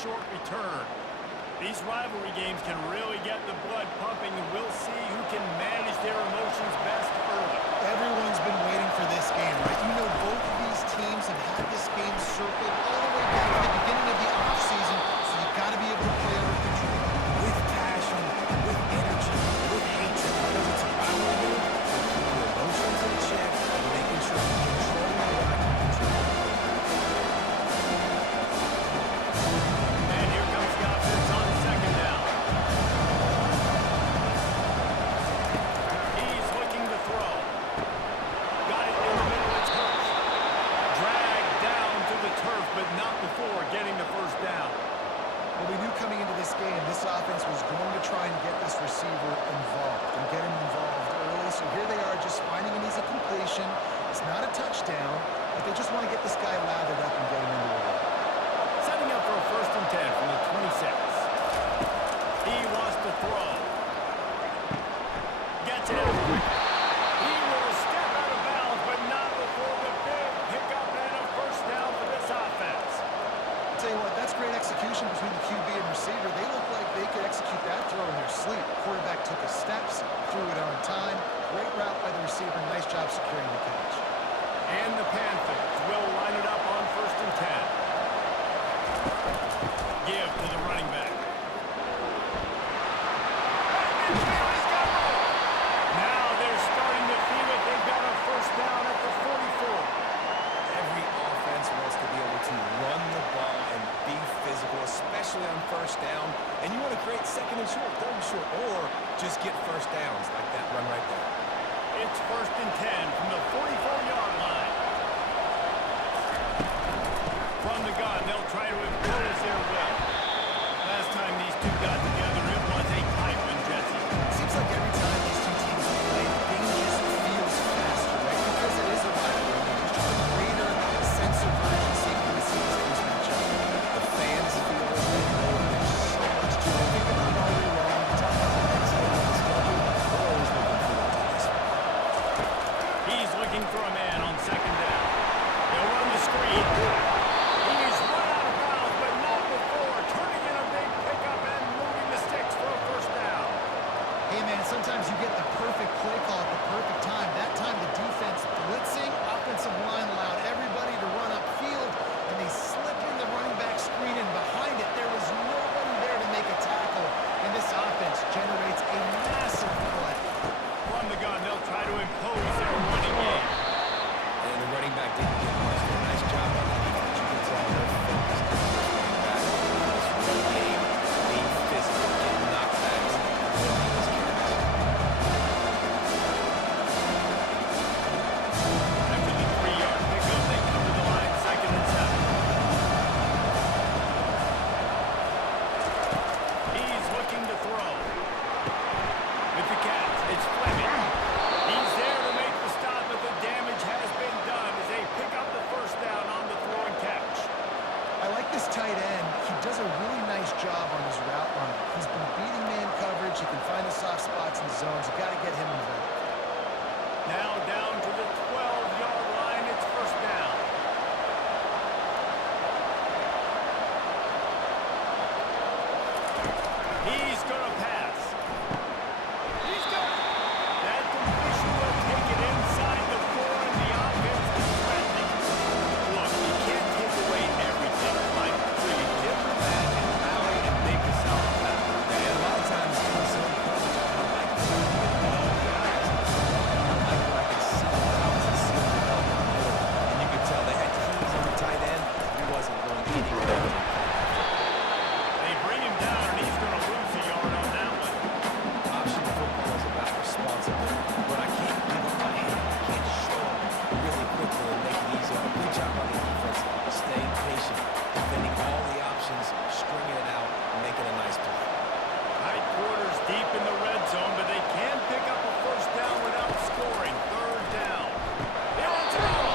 short return. These rivalry games can really get the blood pumping, and we'll see who can manage their emotions best early. Everyone's been waiting for this game, right? You know, both of these teams have had this game circled all the way back to the beginning of the offseason, so you've got to be able to play under control. With passion, with energy, with hatred, because it's a rivalry game. Keep your emotions in check and making sure you control what I can control. And here comes the offense on second down. He's looking to throw. Got it in the middle, it's Hurst. Dragged down to the turf, but not before getting the first down. Well, we knew coming into this game, this offense was going to try and get this receiver involved and get him involved early. So here they are just finding an easy completion. It's not a touchdown, but they just want to get this guy lathered up and get him into a run. Setting up for a 1st and 10 from the 26. He wants to throw. Gets it out quick. He will step out of bounds, but not before the big pickup and a first down for this offense. I'll tell you what, that's great execution between the QB and receiver. They look like they could execute that throw in their sleep. The quarterback took his steps, threw it on time. Great route by the receiver. Nice job securing the catch. And the Panthers will line it up on 1st and 10. Give to the running back. Now they're starting to feel it. They've got a first down at the 44. Every offense wants to be able to run the ball and be physical, especially on 1st down. And you want to create 2nd and short, 3rd and short, or just get first downs like that run right there. It's 1st and 10 from the 44-yard line. From the gun, they'll try to impose their will. Last time these two got together, it was a tight one, Jesse. Seems like every time these two teams play, the game just feels faster, right? Because it is a rivalry. There's just a greater sense of urgency when we see this first matchup. The fans feel it. They know there's so much to it. Think about all year long. Talk about the next game of the schedule. We're always looking forward to this one. He's looking for a man on 2nd down. They'll run the screen. He's run out of bounds, but not before turning in a big pickup and moving the sticks for a first down. Hey, man, sometimes you get the perfect play call at the perfect time. That time the defense blitzing, offensive line allowed everybody to run upfield, and they slip in the running back screen, and behind it there was nobody there to make a tackle, and this offense generates a massive play. From the gun, they'll try to impose their running game. And the running back didn't get much. Did a nice job on the defense. You can tell they're focused on this running back. This run game, being physical, getting knockbacks, and winning these carries. After the 3-yard pickup, they come to the line, 2nd and 7. He's looking to throw. With the catch, it's Fleming. He's there to make the stop, but the damage has been done as they pick up the first down on the throw and catch. I like this tight end. He does a really nice job on his route running. He's been beating man coverage. He can find the soft spots in the zones. You got to get him involved. Now down to the 12-yard line, it's first down. He's going to pass. He's got it. That completion will take it inside the 4, and the offense is threatening. Look, you can't take away everything in life, so you give them that and rally and make a solid tackle. And a lot of times in zone coverage, I like to with all guys. I like when I can see the routes and see the ball in the middle. And you could tell they had keys on the tight end. He wasn't going anywhere. They bring him down, and he's going to lose a yard on that one. Option football is about responsibility, but I can't give up my hand. I can't show up really quickly and make it easy. Good job on the defense, staying patient, defending all the options, stringing it out, and making a nice play. Tight quarters deep in the red zone, but they can pick up a first down without scoring. 3rd down. They'll throw.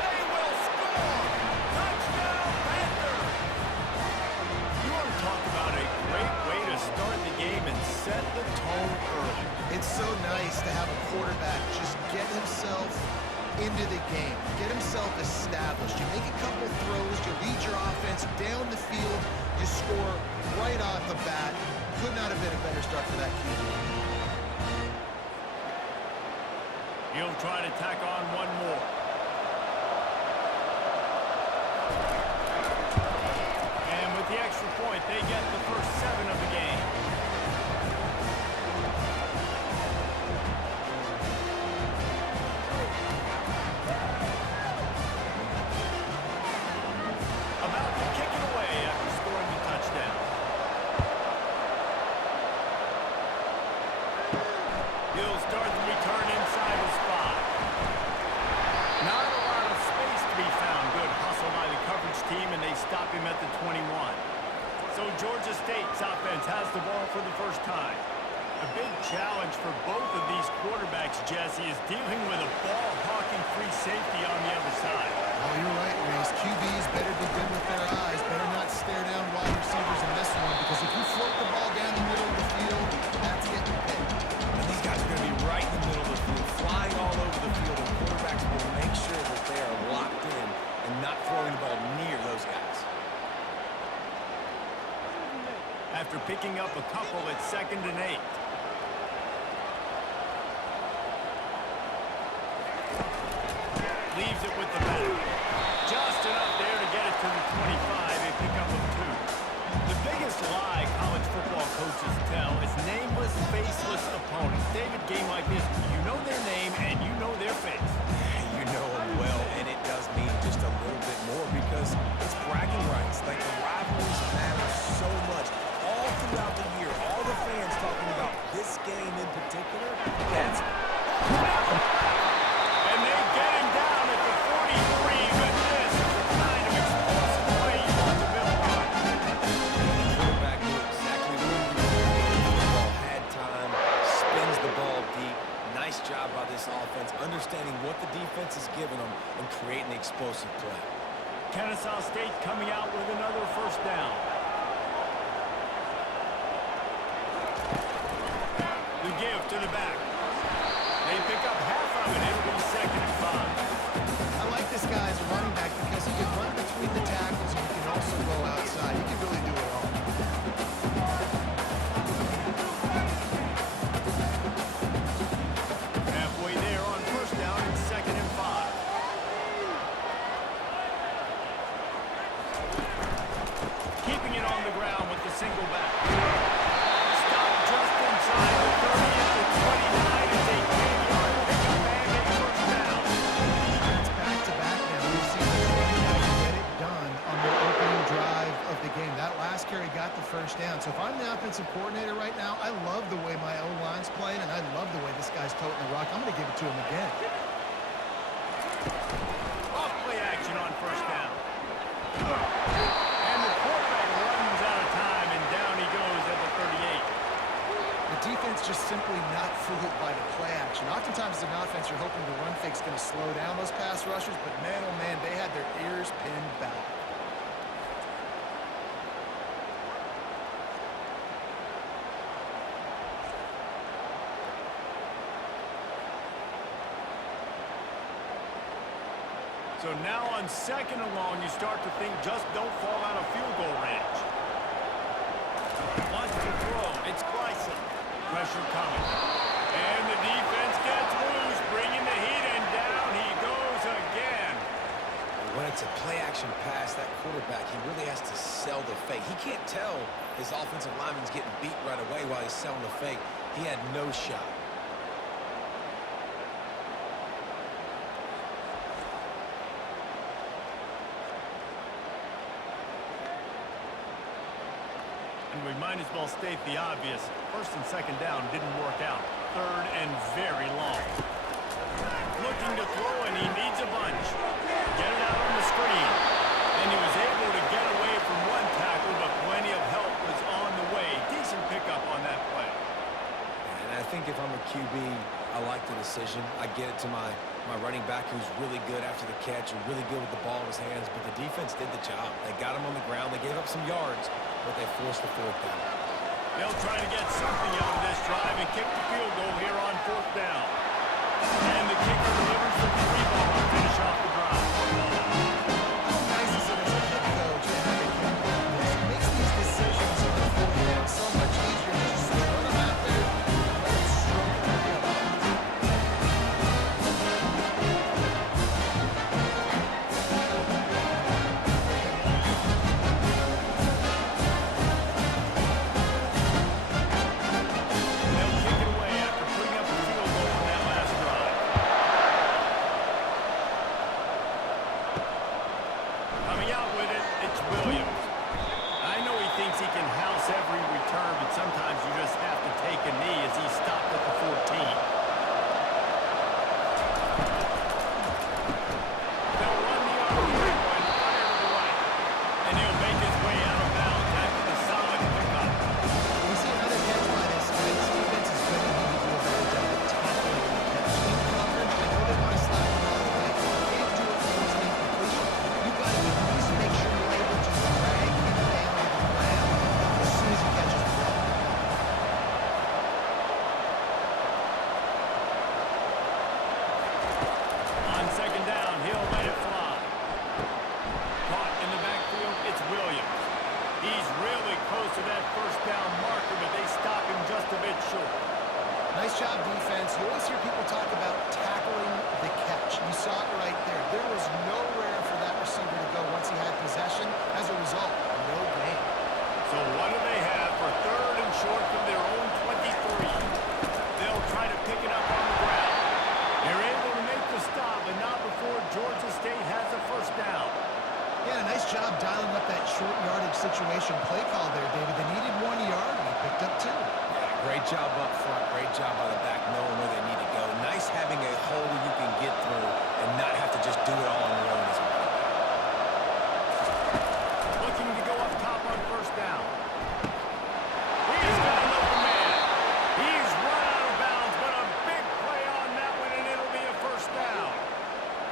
They will score. Touchdown, Panthers. You want to talk about a great way to start the game and set the tone early. It's so nice to have a quarterback just get himself into the game, get himself established. You make a couple throws, you lead your offense down the field, You score right off the bat. Could not have been a better start for that QB. He'll try to tack on one more. And with the extra point, they get the first 7 of the game. About to kick it away after scoring the touchdown. He'll start the return inside his 5. Not a lot of space to be found. Good hustle by the coverage team, and they stop him at the 21. So Georgia State's offense has the ball for the first time. A big challenge for both of these quarterbacks, Jesse, is dealing with a ball-hawking free safety on the other side. Oh, you're right, Reese. QBs better be good with their eyes. Better not stare down wide receivers in this one, because if you float the ball down the middle of the field, that's getting picked. And these guys are going to be right in the middle of the field, flying all over the field, and quarterbacks will make sure that they are locked in and not throwing the ball near those guys. After picking up a couple, it's 2nd and 8. Leaves it with the back. Just enough there to get it to the 25. A pickup of 2. The biggest lie college football coaches tell is nameless, faceless opponents. David, game like this, you know their name and you know their face. You know them well, and it does mean just a little bit more because it's bragging rights. Like, the rivalries matter so much. All throughout the year, all the fans talking about this game in particular, that's... And they get him down at the 43, but this is the kind of explosive play you want to build on. The quarterback knew exactly what he was doing. Football had time, spins the ball deep. Nice job by this offense, understanding what the defense is giving them and creating an explosive play. Kennesaw State coming out with another first down. The give to the back. They pick up half of it. It'll be 2nd and 5. I like this guy as a running back because he can run between the tackles and he can also go outside. He can really do it all. Halfway there on first down, it's 2nd and 5. Keeping it on the ground with the single back. Stop just inside the 30 at the 29. It's a 10-yard pickup and a first down. It's back-to-back now. We've seen the running back get it done on the opening drive of the game. That last carry got the first down. So if I'm the offensive coordinator right now, I love the way my O-line's playing, and I love the way this guy's toting the rock. I'm going to give it to him again. Off play action on first down. And the quarterback runs out of time, and down he goes at the 38. The defense just simply not fooled by the play action. Oftentimes as an offense, you're hoping the run fake's going to slow down those pass rushers, but man, oh man, they had their ears pinned back. So now on 2nd and long, you start to think just don't fall out of field goal range. Wants to throw. It's Bryson. Pressure coming. And the defense gets loose, bringing the heat, and down he goes again. When it's a play-action pass, that quarterback, he really has to sell the fake. He can't tell his offensive lineman's getting beat right away while he's selling the fake. He had no shot. And we might as well state the obvious. 1st and 2nd down didn't work out. 3rd and very long. Looking to throw, and he needs a bunch. Get it out on the screen. And he was able to get away from one tackle, but plenty of help was on the way. Decent pickup on that play. And I think if I'm a QB, I like the decision. I get it to my running back who's really good after the catch and really good with the ball in his hands, but the defense did the job. They got him on the ground. They gave up some yards, but they forced the 4th down. They'll try to get something out of this drive and kick the field goal here on 4th down. And the kicker delivers the 3-ball to finish off the drive. Nice as it is a head coach to have a kicker like this. He makes these Great job up front. Great job by the back knowing where they need to go. Nice having a hole you can get through and not have to just do it all on your own as a running back. Looking to go up top on first down. He's got an open man. He's run out of bounds, but a big play on that one, and it'll be a first down.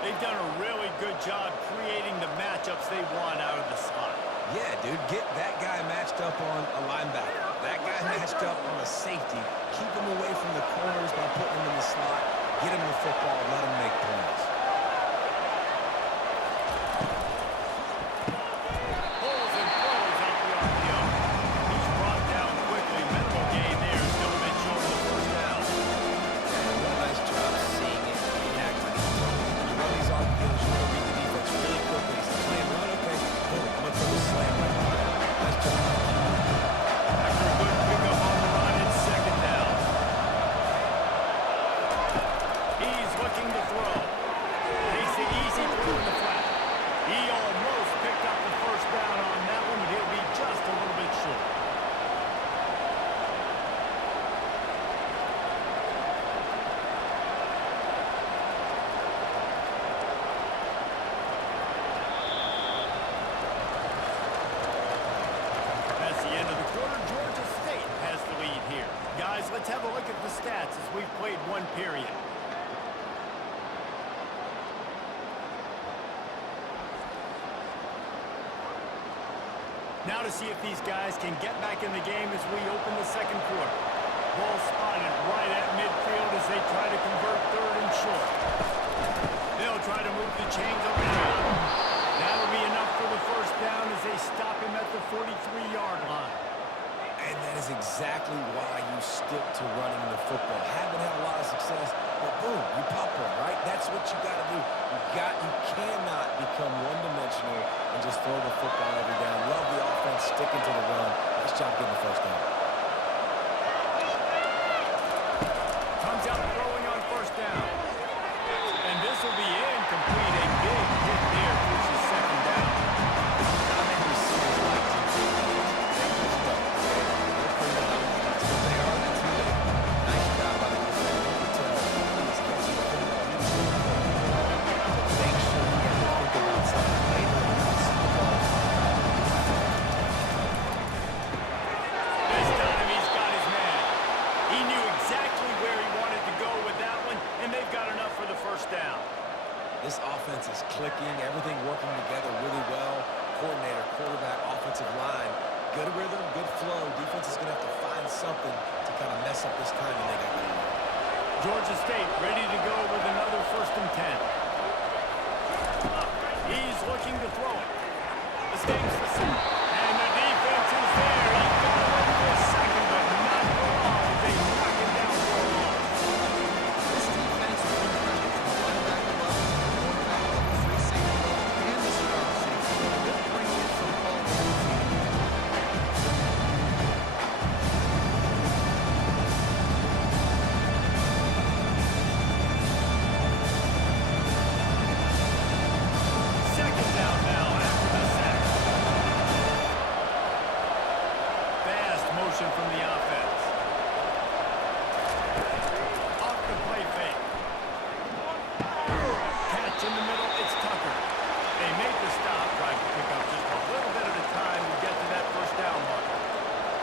They've done a really good job creating the matchups they want out of the slot. Yeah, dude, get that guy matched up on a linebacker. That guy matched up on a safety. Keep him away from the corners by putting him in the slot. Get him the football, let him make plays. Pulls and throws out the RPO. He's brought down quickly. Minimal gain there. Still a bit short of the first down. And what a nice job seeing it reacting. When you run these RPOs, you want to read the defense really quickly. It's a slam run, okay. Boom, I'm going to throw the slam right behind. Nice job. After a good pickup on the run, it's second down. He's looking to throw. Takes the easy throw in the flat. He almost picked up the first down on that one, but he'll be just a little bit short. That's the end of the quarter. Georgia State has the lead here. Guys, let's have a look at the stats as we've played one period. Now to see if these guys can get back in the game as we open the second quarter. Ball spotted right at midfield as they try to convert third and short. They'll try to move the chains over here. That'll be enough for the first down as they stop him at the 43-yard line. And that is exactly why you stick to running the football. Haven't had a lot of success, but boom, you pop one, right? That's what you got to do. You cannot become one-dimensional and just throw the football every down. Love the offense sticking to the run. Nice job getting the first down. Comes out throwing on first down. And this will be incomplete. A big hit there for his second down. How many receivers like to do things? They just don't. They're pretty dominant. That's what they are. That's who they are. Nice job by the defender. You can tell he's catching the football. He's doing it. To make sure he has to think about something later and not see the ball. This time he's got his man. He knew exactly where he wanted to go with that one, and they've got enough for the first down. This offense is clicking, everything working together really well. Coordinator, quarterback, offensive line, good rhythm, good flow. Defense is going to have to find something to kind of mess up this time, and they got going on. Georgia State ready to go with another 1st and 10. He's looking to throw it. Escapes the sack. And the defense is there. He got away for a second, but not for long as they knock him down for a loss. This defense will bring pressure from the linebacker level, the quarterback level, free safety level, and the strong safety. They're bringing it from all over the field. Second down now after the sack. Fast motion from the offense. Off the play fake. Catch in the middle, it's Tucker. They make the stop, trying to pick up just a little bit at a time to get to that first down marker.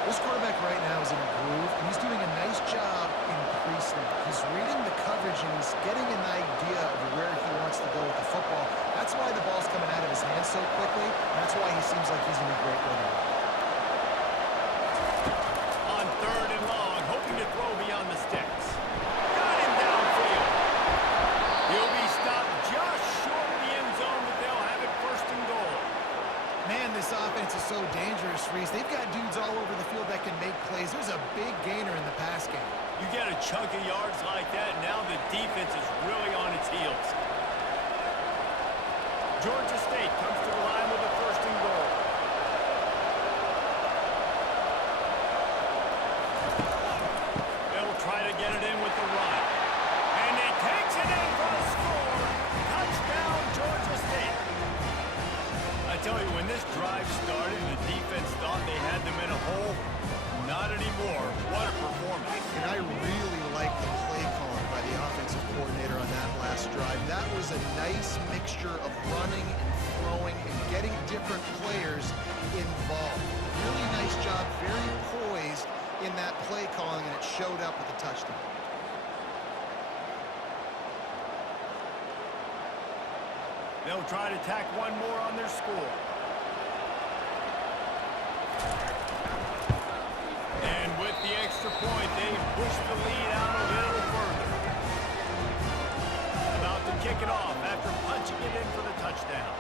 This quarterback right now is in a groove, and he's doing a nice job in pre-snap. He's reading the coverage, and he's getting an idea of where he wants to go with the football. That's why the ball's coming out of his hands so quickly, and that's why he seems like he's in a great rhythm. On third and long, hoping to throw beyond the sticks. Got him downfield. He'll be stopped just short of the end zone, but they'll have it 1st and goal. Man, this offense is so dangerous, Reese. They've got dudes all over the field that can make plays. There's a big gainer in the pass game. You get a chunk of yards like that, now the defense is really on its heels. Georgia State comes to the line with a 1st and goal. They'll try to get it in with the run. And he takes it in for a score. Touchdown, Georgia State. I tell you, when this drive started, the defense thought they had them in a hole. Not anymore. What a performance. mixture of running and throwing and getting different players involved. Really nice job, very poised in that play calling, and it showed up with a touchdown. They'll try to tack one more on their score. And with the extra point, they push the lead out a little further. About to kick it off after punching it in for the touchdown.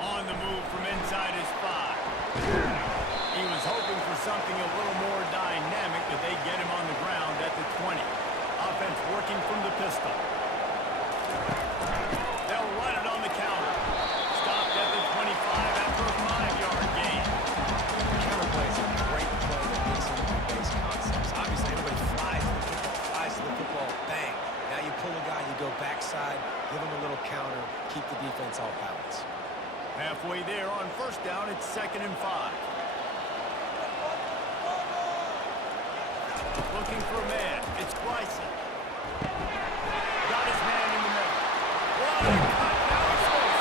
On the move from inside his 5. He was hoping for something a little more dynamic, but they get him on the ground at the 20. Offense working from the pistol. They'll run it on the counter. Stopped at the 25 after a 5-yard gain. Counter play is a great play that makes some base concepts. Obviously, everybody flies to the football, bang. Now you pull a guy, you go backside, give him a little counter, keep the defense off balance. Halfway there on first down, it's 2nd and 5. Looking for a man. It's Bryson. Got his man in the middle. What a cut. Now he scores.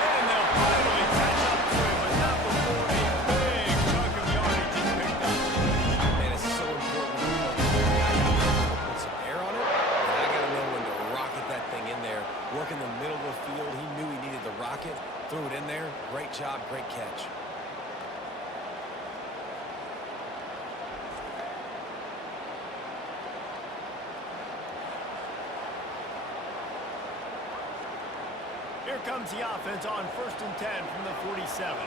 And they'll finally catch up to him, but not before a big chunk of yardage is picked up. Man, it's so important. I got to put some air on it, and I got to know when to rocket that thing in there. Work in the middle of the field. He knew he needed the rocket. Threw it in there. Great job, great catch. Here comes the offense on 1st and 10 from the 47.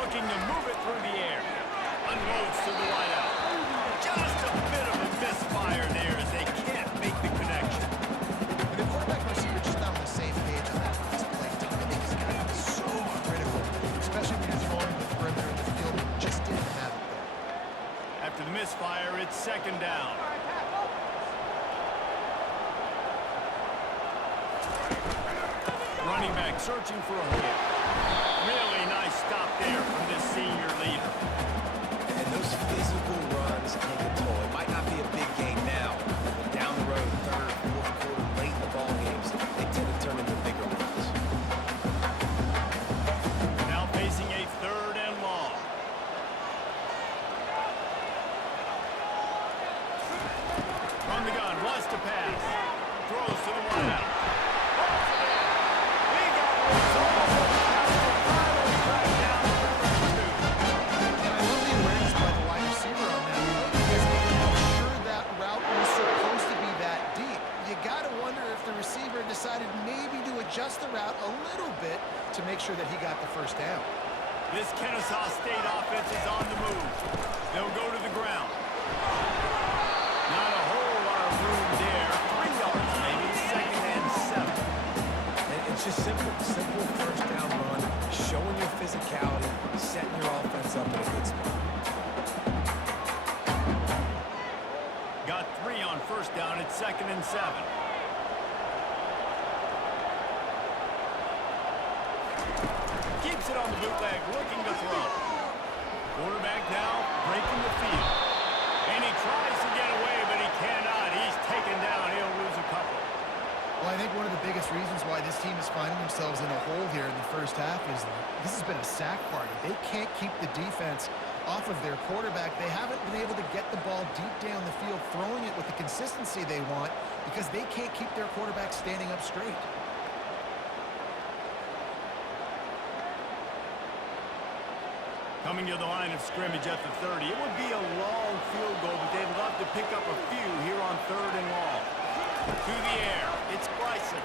Looking to move it through the air. Unloads to the wideout. Just a bit of a misfire there as they can't make the connection. And the quarterback and receiver just not on the same page on that last play. Timing is going to be so critical, especially when you're throwing the perimeter of the field. Just didn't have it there. After the misfire, it's 2nd down. Running back searching for a hole. Really nice stop there from this senior leader. And those physical runs take a toll. It might not be a big game now, but down the road, 3rd, 4th quarter, late in the ball games, they tend to turn into bigger runs. Now facing a 3rd and long. From the gun, wants to pass. Throws to the wideout. Decided maybe to adjust the route a little bit to make sure that he got the first down. This Kennesaw State offense is on the move. They'll go to the ground. Not a whole lot of room there. 3 yards maybe, 2nd and 7. And it's just simple first down run, showing your physicality, setting your offense up in a good spot. Got 3 on first down at 2nd and 7. Keeps it on the bootleg, looking to throw. Quarterback now breaking the field. And he tries to get away, but he cannot. He's taken down. He'll lose a couple. Well, I think one of the biggest reasons why this team is finding themselves in a hole here in the first half is this has been a sack party. They can't keep the defense off of their quarterback. They haven't been able to get the ball deep down the field, throwing it with the consistency they want because they can't keep their quarterback standing up straight. Coming to the line of scrimmage at the 30. It would be a long field goal, but they'd love to pick up a few here on 3rd and long. To the air. It's Bryson.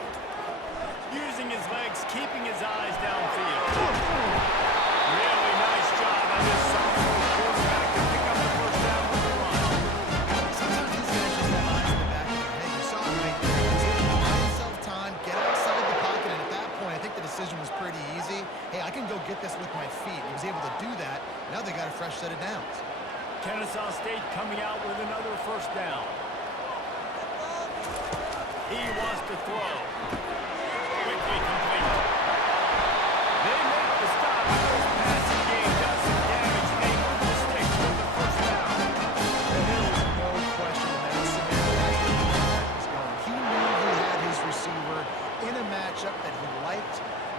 Using his legs, keeping his eyes downfield. Really nice job on this sophomore quarterback to pick up the first down with the run. Sometimes these guys just have eyes in the back of their head. You saw it right there. He was able to buy himself time, get outside the pocket, and at that point, I think the decision was pretty easy. Hey, I can go get this with my feet. He was able to do that. Now they got a fresh set of downs. Kennesaw State coming out with another first down. He wants to throw. Quickly complete. They make the stop. This passing game does some damage. They move the sticks with the first down.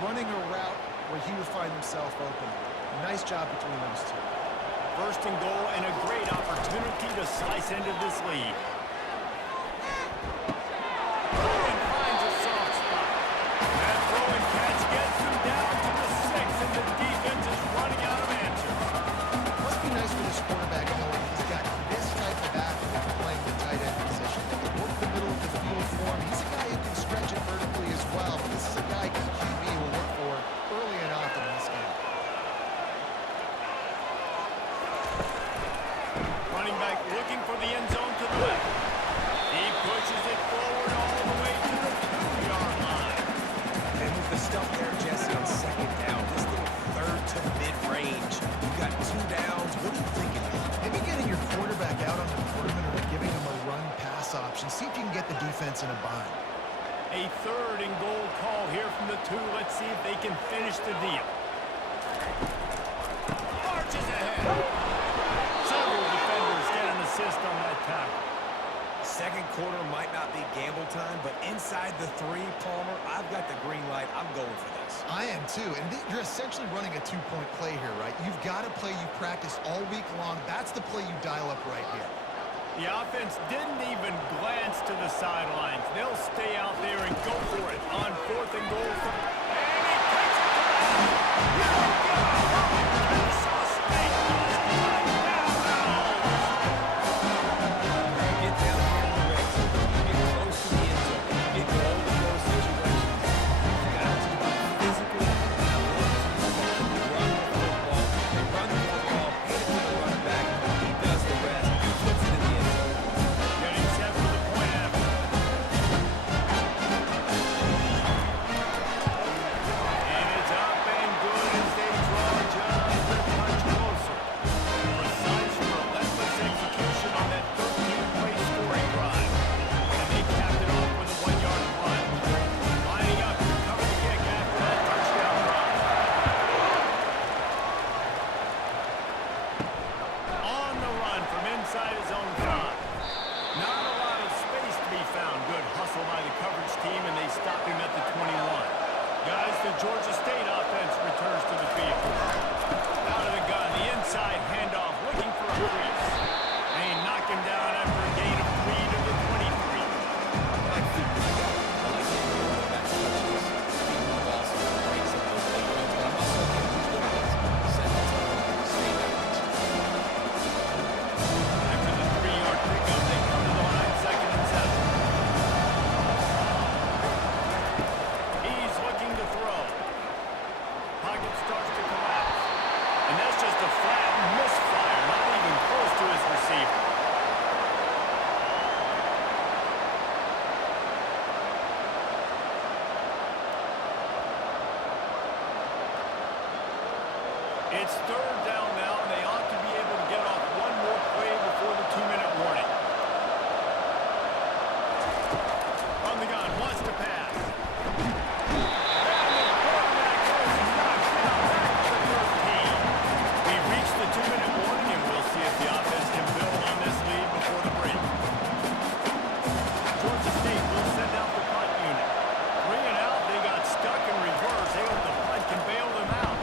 running a route where he would find himself open. Nice job between those two. First and goal and a great opportunity to slice into this lead. And finds a soft spot. That throw and catch gets him down to the 6, and the defense is running out of answers. Must be nice for this quarterback knowing he's got this type of athlete playing the tight end position. They can work the middle of the field for him. He's a guy who can stretch it vertically as well, but this is a guy QB will look for early and often in this game. Running back looking for the end zone to the left. He pushes it forward all the way to the 2-yard line. And with the stuff there, Jesse, on second down, this little third to mid-range, you've got 2 downs. What are you thinking here? Maybe getting your quarterback out on the perimeter or giving him a run-pass option. See if you can get the defense in a bind. A third and goal call here from the 2. Let's see if they can finish the deal. Marches ahead. Several defenders get an assist on that tackle. Second quarter might not be gamble time, but inside the 3, Palmer, I've got the green light. I'm going for this. I am too, and you're essentially running a 2-point play here, right? You've got a play you practice all week long. That's the play you dial up right here. The offense didn't even glance to the sidelines. They'll stay out there and go for it on 4th and goal. And he takes it to the house. Here we go. Kennesaw State goes touchdown. Get down here in the red zone. Get close to the end zone. Get goal to goal situations. You got to be physically and want to run the football. They run the football, hit it to the running back. He does the rest. He puts it in the end zone. Getting set for the point after. And it's up and good as they draw just a touch closer. Precise, relentless execution on that 13-play scoring drive. And they capped it off with a 1-yard run. Lining up to cover the kick after that touchdown run. On the run from inside his own 5. Not a lot of space to be found. Good hustle by the coverage team, and they stop him at the 21. Guys, the Georgia State offense returns to the field. Out of the gun, the inside handoff, looking for a crease. And he knocked him down after a gain of 3 to the 23. I like the running back touches. Feeding the ball so they break some of those big runs. But I'm also going to use little ones. Set the tone. Stay balanced. After the 3-yard pickup, they come to the line, 2nd and 7. He's looking to throw. Pocket starts to collapse. And that's just a flat misfire, not even close to his receiver. It's 3rd down now, and they ought to be able to get off one more play before the 2-minute warning. From the gun, wants to pass. And the quarterback goes knocked down back to the 13. We've reached the 2-minute warning, and we'll see if the offense can build on this lead before the break. Georgia State will send out the punt unit. 3 and out, they got stuck in reverse. They hope the punt can bail them out.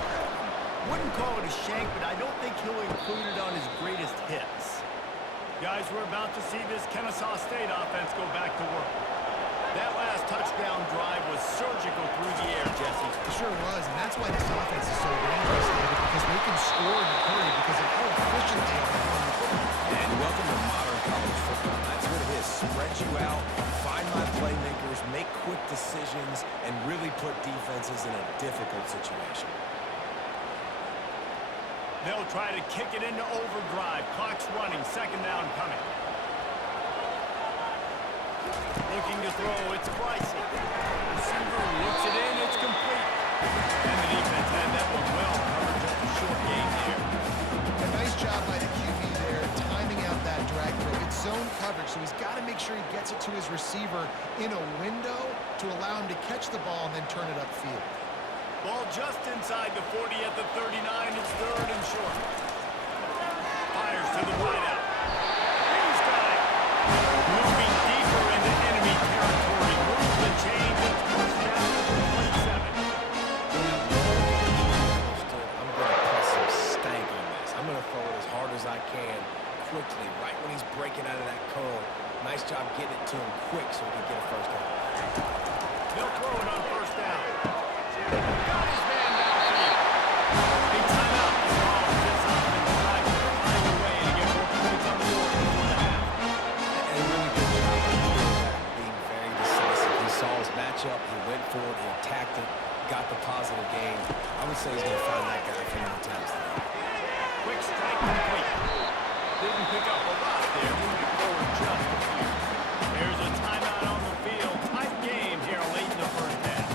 Wouldn't call it a shank, but I don't think he'll include it on his greatest hits. Guys, we're about to see this Kennesaw State offense go back to work. That last touchdown drive was surgical through the air, Jesse. It sure was, and that's why this offense is so dangerous, David, because they can score in a hurry because of how efficient they are on the football. And welcome to modern college football. That's what it is. Spread you out, find my playmakers, make quick decisions, and really put defenses in a difficult situation. They'll try to kick it into overdrive. Clock's running. 2nd down coming. Looking to throw. It's Bryson. Receiver looks it in. It's complete. And the defense had that one well covered. Just a short game there. A nice job by the QB there, timing out that drag throw. It's zone coverage, so he's got to make sure he gets it to his receiver in a window to allow him to catch the ball and then turn it upfield. Ball just inside the 40 at the 39. It's 3rd and short. Fires to the wideout. He's got it. Moving deeper into enemy territory. Moves the chains. It's first down to the 27. got the positive game. I would say he's going to find that guy a few more times today. Quick strike complete. Didn't pick up a lot there. Moving forward just a few. There's a timeout on the field. Tight game here late in the first half.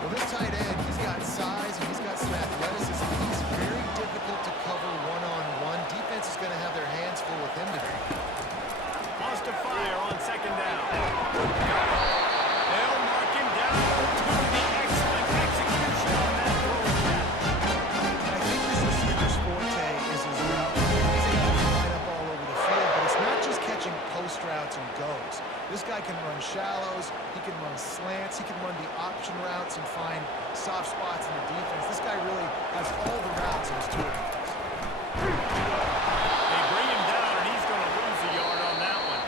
Well, this tight end, he's got size and he's got some athleticism. He's very difficult to cover one-on-one. Defense is going to have their hands full with him today. Wants to fire on second down. They'll mark him down to the excellent execution on that throw catch. I think this receiver's forte is his route. He's able to line up all over the field, but it's not just catching post routes and goes. This guy can run shallows, he can run slants, he can run the option routes and find soft spots in the defense. This guy really has all the routes in his toolbox. They bring him down, and he's going to lose a yard on that one.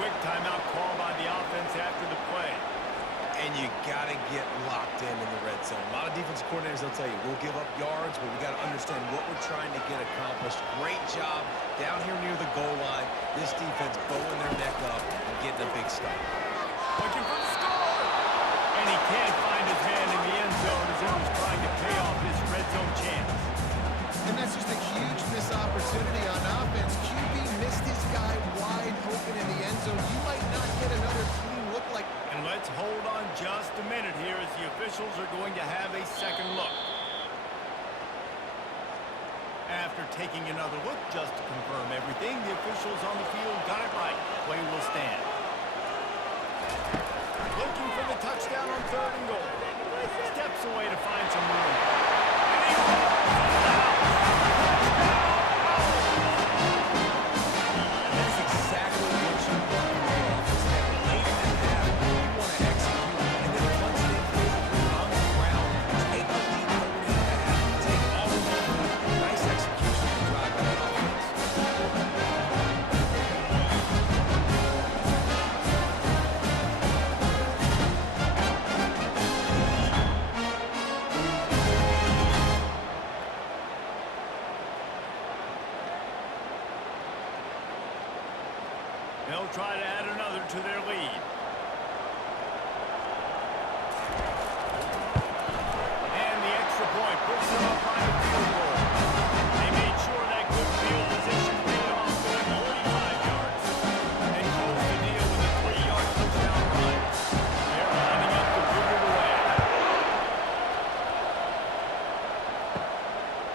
Quick timeout call by the offense after the play. And you got to get locked in the red zone. A lot of defensive coordinators, they'll tell you, we'll give up yards, but we got to understand what we're trying to get accomplished. Great job down here near the goal line. This defense bowing their neck up and getting a big stop. Looking for the score! And he can't find his man in the end zone as he was trying to pay off his red zone chance. And that's just a huge missed opportunity on offense. QB missed his guy wide open in the end zone. You might not get another clean look like. And let's hold on just a minute here as the officials are going to have a second look. After taking another look just to confirm everything, the officials on the field got it right. Play will stand. Looking for the touchdown on third and goal. Steps away to find some room. And he rolls into the house. And that's exactly what you want from the offense. That late in the half, you want to execute, and then once they play on the ground, take the lead going into the half, take all of the lead. Nice execution to drive that offense. They'll try to add another to their lead. And the extra point puts them up by a field goal. They made sure that good field position paid off going 45 yards and closed the deal with a 3-yard touchdown run. They're lining up to give it away.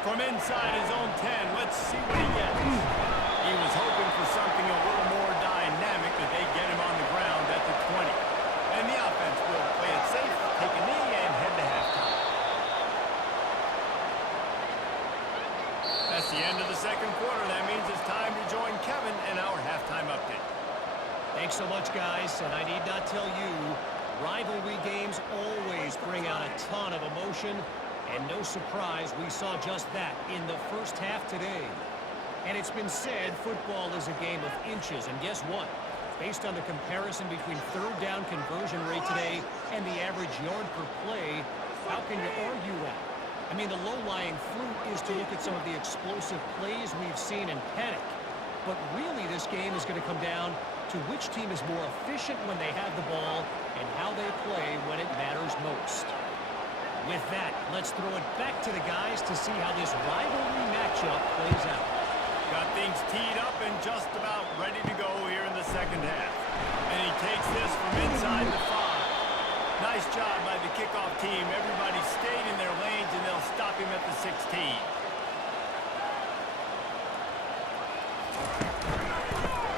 From inside his own 10, let's see what he gets. He was hoping for something a little more dynamic, but they get him on the ground at the 20. And the offense will play it safe, take a knee, and head to halftime. That's the end of the second quarter. That means it's time to join Kevin in our halftime update. Thanks so much, guys. And I need not tell you, rivalry games always bring out a ton of emotion. And no surprise, we saw just that in the first half today. And it's been said football is a game of inches. And guess what? Based on the comparison between third down conversion rate today and the average yard per play, how can you argue that? I mean, the low-lying fruit is to look at some of the explosive plays we've seen and panic. But really, this game is going to come down to which team is more efficient when they have the ball and how they play when it matters most. With that, let's throw it back to the guys to see how this rivalry matchup plays out. Got things teed up and just about ready to go here in the second half. And he takes this from inside the 5. Nice job by the kickoff team. Everybody stayed in their lanes, and they'll stop him at the 16.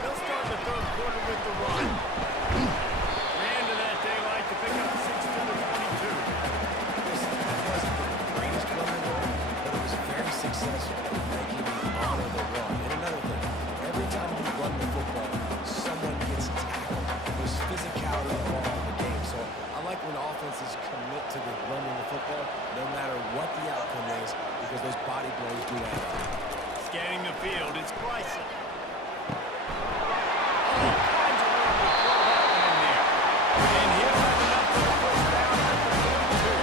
They'll start the third quarter with the run. Ran to that daylight to pick up 6 to the 22. That wasn't the greatest run in the world, but it was very successful in making you honor the run. And another thing, every time you run the football, someone gets tackled. There's physicality involved in the game. So I like when offenses commit to the running the football, no matter what the outcome is, because those body blows do that. Scanning the field, it's Bryson. All kinds of room to throw that one in there. And he'll have enough for the first down at the 42.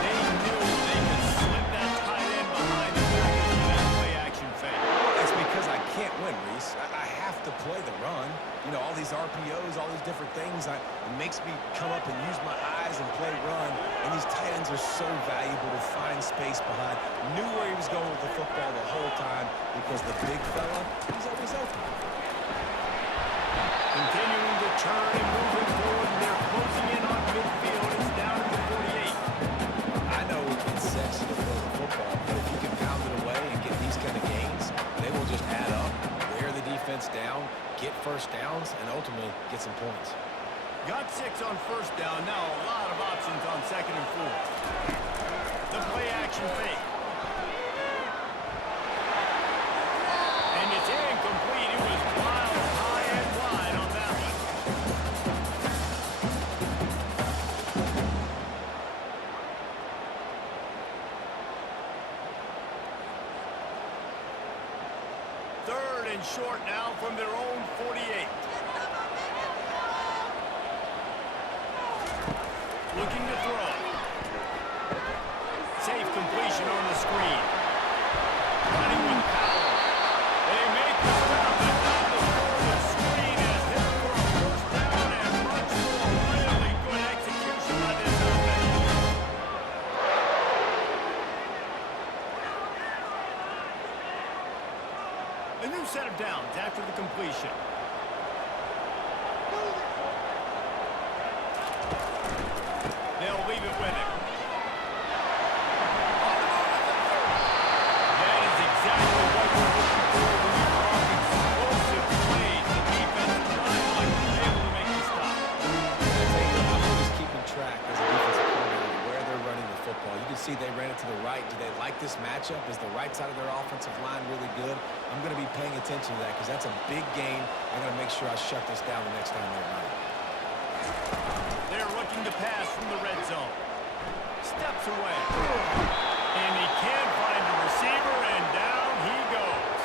They knew they could slip that tight end behind the back of that play-action fake. That's because I can't win, Reese. I have to play the run. You know, all these RPOs, all these different things. It makes me come up and use my eyes and play run. And these tight ends hands are so valuable to find space behind. Knew where he was going with the football the whole time because the big fella, he's always open. Continuing to turn and moving forward, and they're closing in on midfield. It's down to the 48. I know it's sexy to throw the football, but if you can pound it away and get these kind of gains, they will just add up, wear the defense down, get first downs, and ultimately get some points. Got 6 on first down. Now a lot of options on 2nd and 4. The play action fake. And it's incomplete. It was wild, high, and wide on that one. Third and short now from their own 48. Looking to throw. Safe completion on the screen. Running with power. They make the stop, but not before the screen is hit for a first down and much more. Really good execution by this offense. A new set of downs after the completion. They'll leave it with him. That is exactly what you're looking for when you talk explosive plays. The defensive line like able to make the stop. I'm always keeping track as a defensive coordinator where they're running the football. You can see they ran it to the right. Do they like this matchup? Is the right side of their offensive line really good? I'm going to be paying attention to that because that's a big gain. I'm going to make sure I shut this down the next time they run it. They're looking to pass from the red zone. Steps away. And he can't find a receiver, and down he goes.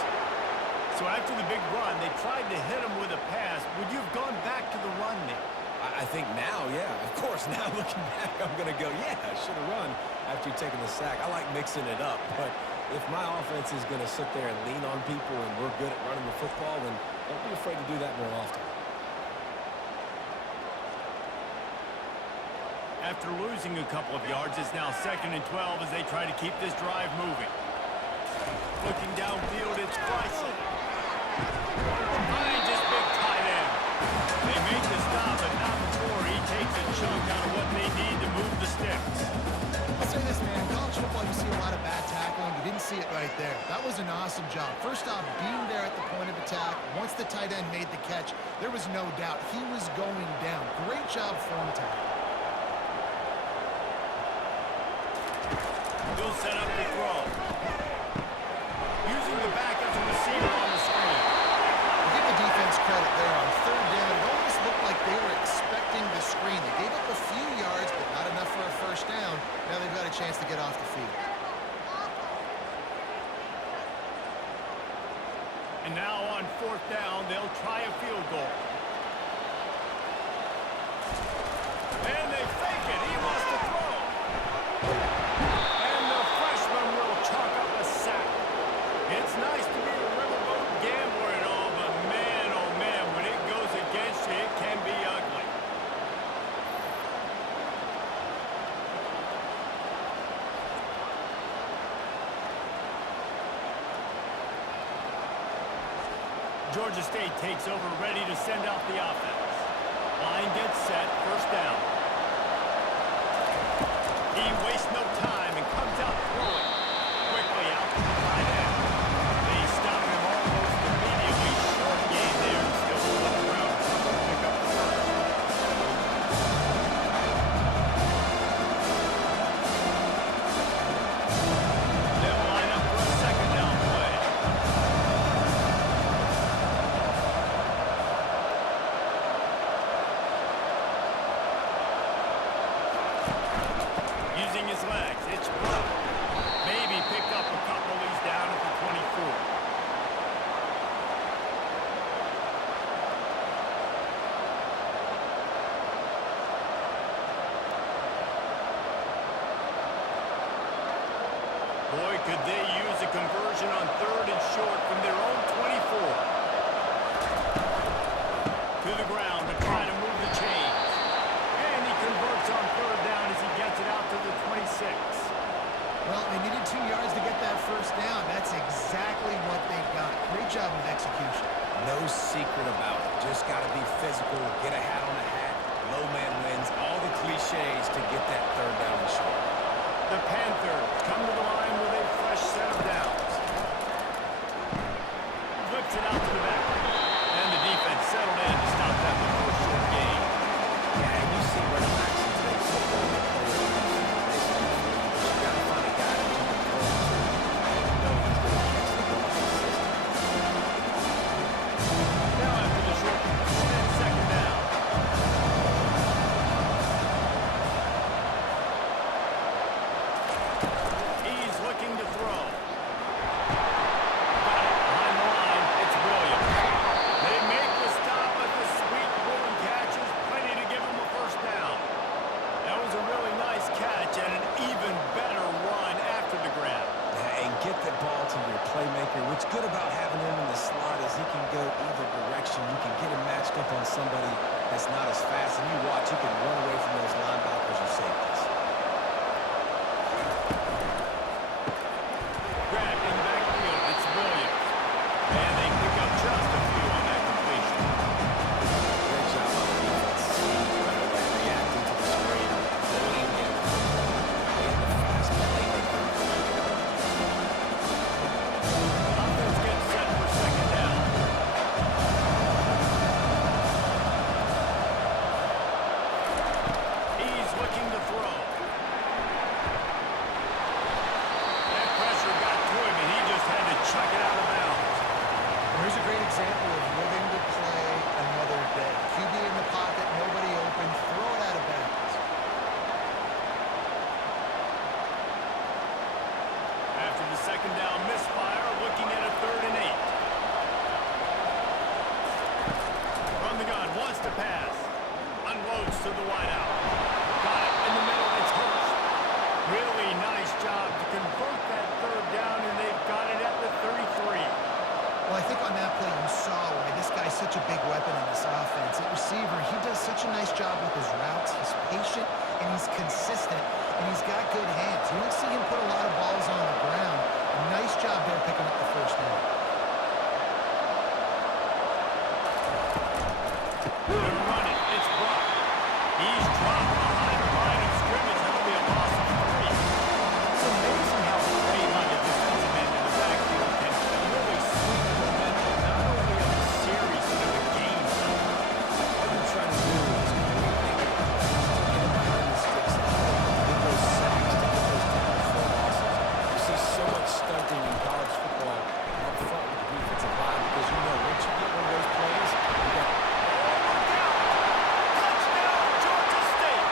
So after the big run, they tried to hit him with a pass. Would you have gone back to the run there? I think now, yeah. Of course, now looking back, I'm going to go, yeah, I should have run after taking the sack. I like mixing it up, but if my offense is going to sit there and lean on people and we're good at running the football, then don't be afraid to do that more often. After losing a couple of yards, it's now 2nd and 12 as they try to keep this drive moving. Looking downfield, it's Bryson. Finds his big tight end. They make the stop, but not before he takes a chunk out of what they need to move the sticks. I'll say this, man. In college football, you see a lot of bad tackling. You didn't see it right there. That was an awesome job. First off, being there at the point of attack. Once the tight end made the catch, there was no doubt he was going down. Great job form tackle. He'll set up the throw. Using the back as a receiver on the screen. I'll give the defense credit there on 3rd down. It almost looked like they were expecting the screen. They gave up a few yards, but not enough for a first down. Now they've got a chance to get off the field. And now on 4th down, they'll try a field goal. And they fake it. He wants to throw. And the freshman will chalk up a sack. It's nice to be a riverboat gambler and all, but man, oh man, when it goes against you, it can be ugly. Georgia State takes over, ready to send out the offense. Line gets set, first down. He wastes no time and comes out throwing. Quickly out to the tight end. They stop him almost immediately. Short gain there. Still on the ground. Pick up the first. They'll line up for a 2nd down play. Using his legs, it's blocked. Maybe picked up a couple. He's down at the 24. Boy, could they use a conversion on 3rd and short from their own 24. To the ground to try to move the chains. And he converts on 3rd down as he gets it out to the 26. They needed 2 yards to get that first down. That's exactly what they got. Great job of execution. No secret about it. Just got to be physical, get a hat on a hat, low man wins, all the cliches to get that third down and short. The Panthers come to the line with a fresh set of downs. Flips it out to the back. And the defense settled in to stop that before a short gain. Yeah, and you see running backs in today's football. They play on basically, but you got to find a guy that you can throw it to. And you know he's going to catch the ball consistently. Now after the short completion and second down. He's looking to throw. Got it behind the line. It's Williams. They make the stop, but the sweet rolling catch is plenty to give him a first down. That was a really nice catch and an even better run after the grab. Yeah, and get the ball to your playmaker. What's good about having him in the slot is he can go either direction. You can get him matched up on somebody that's not as fast. And you watch, you can run away from those linebackers or safeties. Grab in the backfield. It's Williams. And they pick up just a few on that completion. Great job on the defense. Reacting to the screen. Going in the fast playmaker. Offense gets set for second down. He's looking to throw. That pressure got to him, and he just had to chuck it out of bounds. Here's a great example of living to play another day. QB in the pocket, nobody open, throw it out of bounds. After the second down misfire, looking at a 3rd and 8. From the gun, wants to pass. Unloads to the wideout. Got it in the middle, it's Hurst. Really nice job to convert that 3rd down, and they've got it at the 33. Well, I think on that play you saw why this guy's such a big weapon in this offense. At receiver, he does such a nice job with his routes. He's patient, and he's consistent, and he's got good hands. You don't see him put a lot of balls on the ground. Nice job there picking up the first down. They're running. It's Brock. He's dropped behind the line of scrimmage. That'll be a loss of 3. It's amazing how play-minded defensive end in the backfield can really swing the momentum, not only of a series, but of a game sometimes. All you're trying to do is create big plays to get behind the sticks and to get those sacks, to get those tackles for losses. You see so much stunting in college football up front with the defensive line because you know once you get one of those plays, you got Touchdown, Georgia State!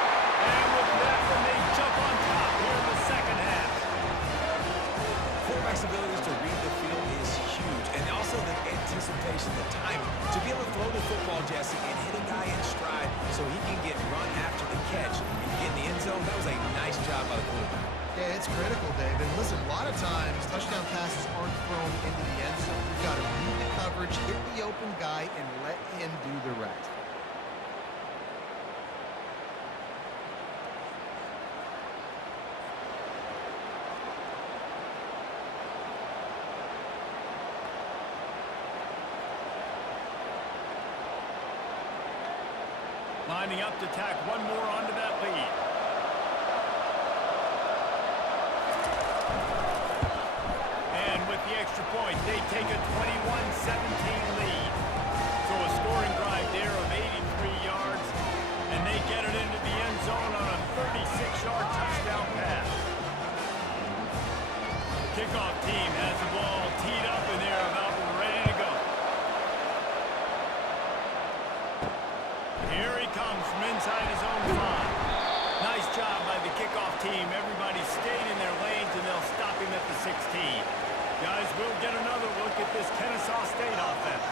And with that one, they jump on top here in the second half. quarterback's abilities to read the field is huge, and also the anticipation, the timing. To be able to throw the football, Jesse, and hit a guy in stride so he can get run after the catch and get in the end zone, that was a nice job by the quarterback. Yeah, it's critical, Dave. And listen, a lot of times touchdown passes aren't thrown into the end zone. You've got to read the coverage, hit the open guy, and let him do the rest. Lining up to tack one more onto that lead. And with the extra point, they take a 21-17 lead. So a scoring drive there of 83 yards, and they get it into the end zone on a 36-yard touchdown pass. Kickoff team has the ball teed up, and they're about ready to go. Here he comes from inside his own 5. Nice job by the kickoff team. Everybody stayed in their lanes, and they'll stop him at the 16. Guys, we'll get another look at this Kennesaw State offense.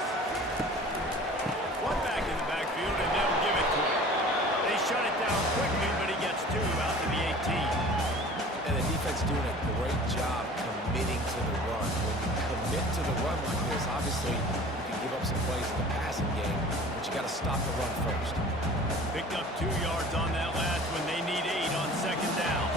One back in the backfield, and they'll give it to him. They shut it down quickly, but he gets 2 out to the 18. And the defense doing a great job committing to the run. When you commit to the run like this, obviously you can give up some plays in the passing game, but you got to stop the run first. Picked up 2 yards on that last one. They need 8 on second down.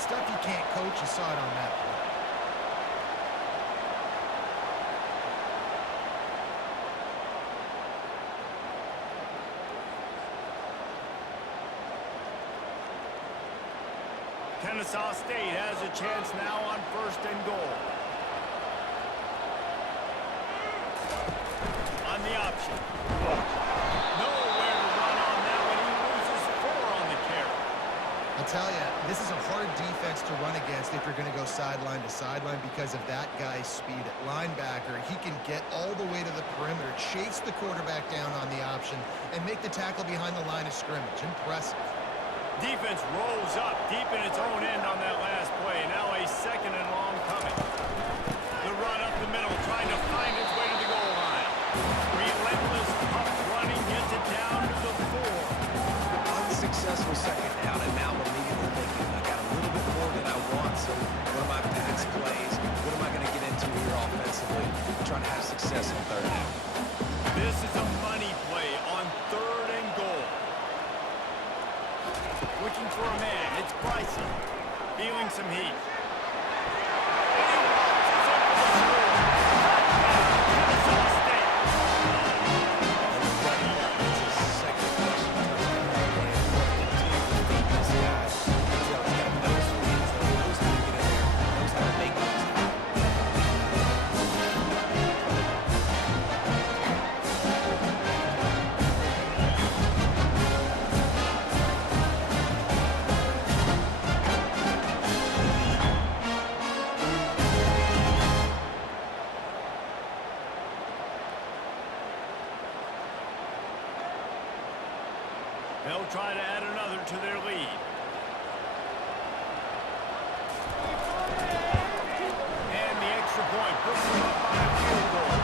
Stuff you can't coach, you saw it on that play. Kennesaw State has a chance now on 1st and goal. On the option. Nowhere to run on that one. He loses 4 on the carry. I'll tell you, this is a hard defense to run against if you're going to go sideline to sideline because of that guy's speed at linebacker. He can get all the way to the perimeter, chase the quarterback down on the option, and make the tackle behind the line of scrimmage. Impressive. Defense rolls up deep in its own end on that last play. Now a 2nd and long coming. The run up the middle, trying to find its way to the goal line. Relentless, tough running, gets it down to the 4. Unsuccessful 2nd down, and now immediately thinking, I got a little bit more than I want, so what are my pass plays? What am I going to get into here offensively? Trying to have success on 3rd down. This is a money play on 3rd and goal. Looking for a man. It's Bryson. Feeling some heat. And he launches it for the score. Touchdown, Kennesaw State. And the running back gets his 2nd rushing touchdown that game. Continue to feed this guy. You can tell he's got nose for the end zone, knows how to get in there, knows how to make things happen. They'll try to add another to their lead. And the extra point puts them up by a field goal.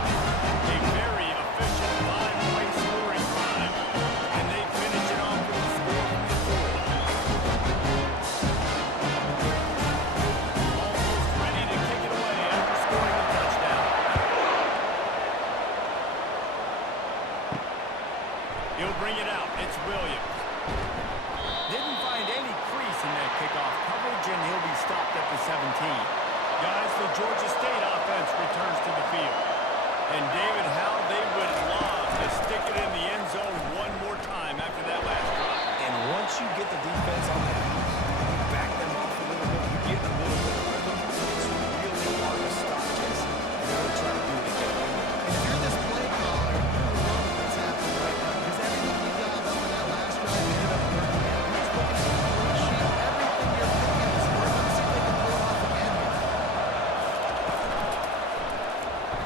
A very efficient 5-point scoring drive. And they finish it off with a score from the 4. Almost ready to kick it away after scoring a touchdown. He'll bring it out. It's Williams. Didn't find any crease in that kickoff coverage, and he'll be stopped at the 17. Guys, the Georgia State offense returns to the field. And David, how they would love to stick it in the end zone one more time after that last drive. And once you get the defense on their feet, you back them off a little bit, you get a little bit of rhythm, it's really hard to stop Jesse. And they'll try to do it again. And if you're this play caller, you're loving what's happening right now because everything you dialed up in that last drive ended up working out. You're just looking at the score sheet. Everything you're thinking is working. Let's see if they can pull it off again here.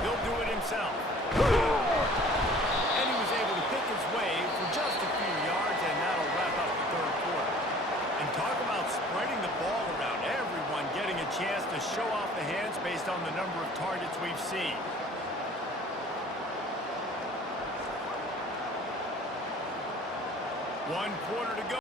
He'll do it himself. And he was able to pick his way for just a few yards, and that'll wrap up the 3rd quarter. And talk about spreading the ball around. Everyone getting a chance to show off the hands based on the number of targets we've seen. 1 quarter to go.